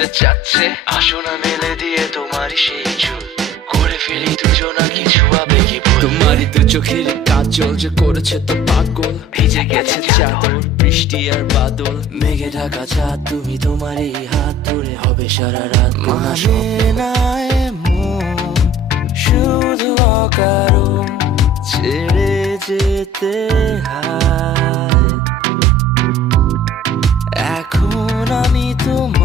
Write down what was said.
হতে চাচ্ছে, আসো না মেলে দিয়ে তোমারই সেই চুল, করে ফেলি দুজনা কিছু আবেগী ভুল। তোমারই দু চোখের কাজল যে করেছে তো পাগল, ভিজে গেছে চাদর বৃষ্টি আর বাদল, মেঘে ঢাকা চাঁদ তুমি তোমারই হাত ধরে হবে সারা রাত। মানে না এমন শুধু অকারণ ছেড়ে যেতে হয়, এখন আমি তোমার